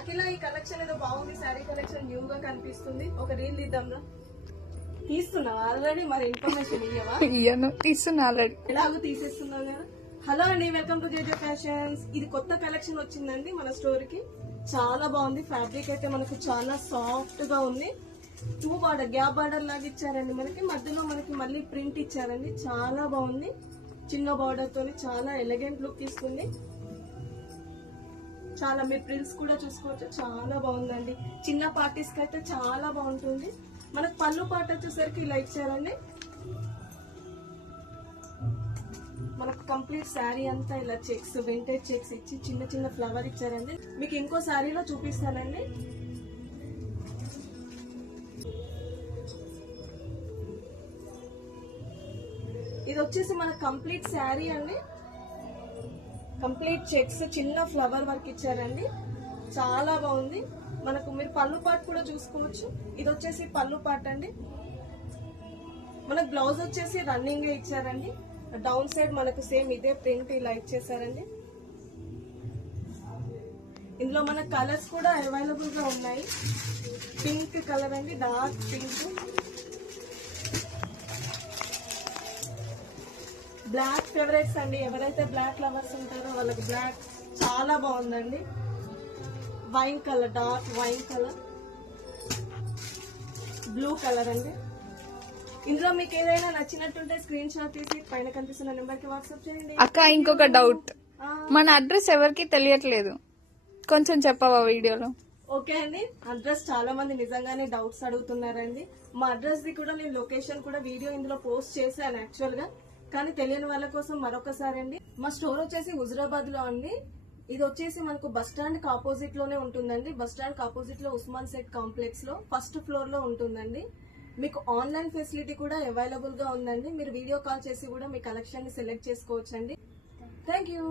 అఖిల ఈ కలెక్షన్ ఏదో బాగుంది, శారీ కలెక్షన్ న్యూ గా కనిపిస్తుంది. ఒక రీల్ తీద్దాంరా. తీస్తున్నావా ఆల్రెడీ? మరి ఇన్ఫర్మేషన్ ఇయ్యవా? తీస్తున్నా ఆల్రెడీ. ఎలాగో తీసేస్తున్నావు కదా. హలో అండి, వెల్కమ్ టు జేజే ఫ్యాషన్స్. ఇది కొత్త కలెక్షన్ వచ్చిందండి మన స్టోర్ కి. చాలా బాగుంది. ఫ్యాబ్రిక్ అయితే మనకు చాలా సాఫ్ట్ గా ఉంది. 2 బార్డర్, గ్యాప్ బార్డర్ లాగా ఇచ్చారండి మనకి. మధ్యలో మనకి మళ్ళీ ప్రింట్ ఇచ్చారండి. చాలా బాగుంది. చిన్న బార్డర్ తోని చాలా ఎలిగెంట్ లుక్ ఇస్తుంది. చాలా మీ ప్రిల్స్ కూడా చూసుకోవచ్చు. చాలా బాగుందండి. చిన్న పార్టీస్ కి అయితే చాలా బాగుంటుంది. మనకు పళ్ళు పాట వచ్చేసరికి ఇలా ఇచ్చారండి. మనకు కంప్లీట్ శారీ అంతా ఇలా చెక్స్, వింటేజ్ చెక్స్ ఇచ్చి చిన్న చిన్న ఫ్లవర్ ఇచ్చారండి. మీకు ఇంకో శారీలో చూపిస్తానండి. ఇది వచ్చేసి మన కంప్లీట్ శారీ అండి. కంప్లీట్ చెక్స్, చిన్న ఫ్లవర్ వర్క్ ఇచ్చారండి. చాలా బాగుంది. మనకు మీరు పళ్ళు పాట్ కూడా చూసుకోవచ్చు. ఇది వచ్చేసి పళ్ళు పాట్ అండి. మనకు బ్లౌజ్ వచ్చేసి రన్నింగ్ గా ఇచ్చారండి. డౌన్ సైడ్ మనకు సేమ్ ఇదే ప్రింట్ ఇలా ఇచ్చేసారండి. ఇందులో మన కలర్స్ కూడా అవైలబుల్ గా ఉన్నాయి. పింక్ కలర్ అండి, డార్క్ పింక్, బ్లాక్ ఫేవరెట్స్ అండి. ఎవరైతే బ్లాక్ లవర్స్ ఉంటారో వాళ్ళకి బ్లాక్ చాలా బాగుందండి. Wine colour, dark wine colour, blue colour అండి. ఇందులో మీకు ఏదైనా నచ్చినట్టుంటే స్క్రీన్ షాట్ తీసి పైన కనిపిస్తున్న నెంబర్ కి వాట్సాప్ చేయండి. అక్క ఇంకొక డౌట్, మన అడ్రస్ ఎవరికి తెలియట్లేదు, కొంచెం చెప్పవా వీడియోలో? ఓకే అండి, అడ్రస్ చాలా మంది నిజంగానే డౌట్స్ అడుగుతున్నారండి. మా అడ్రస్ ది కూడా నేను లొకేషన్ కూడా వీడియో ఇందులో పోస్ట్ చేశాను యాక్చువల్ గా, కానీ తెలియని వాళ్ళ కోసం మరొకసారి అండి. మా స్టోర్ వచ్చేసి హుజరాబాద్ లో అండి. ఇది వచ్చేసి మనకు బస్ స్టాండ్ కి ఆపోజిట్ లోనే ఉంటుందండి. బస్ స్టాండ్ కి ఆపోజిట్ లో ఉస్మాన్ సెట్ కాంప్లెక్స్ లో ఫస్ట్ ఫ్లోర్ లో ఉంటుందండి. మీకు ఆన్లైన్ ఫెసిలిటీ కూడా అవైలబుల్ గా ఉందండి. మీరు వీడియో కాల్ చేసి కూడా మీ కలెక్షన్ ని సెలెక్ట్ చేసుకోవచ్చండి. Thank you.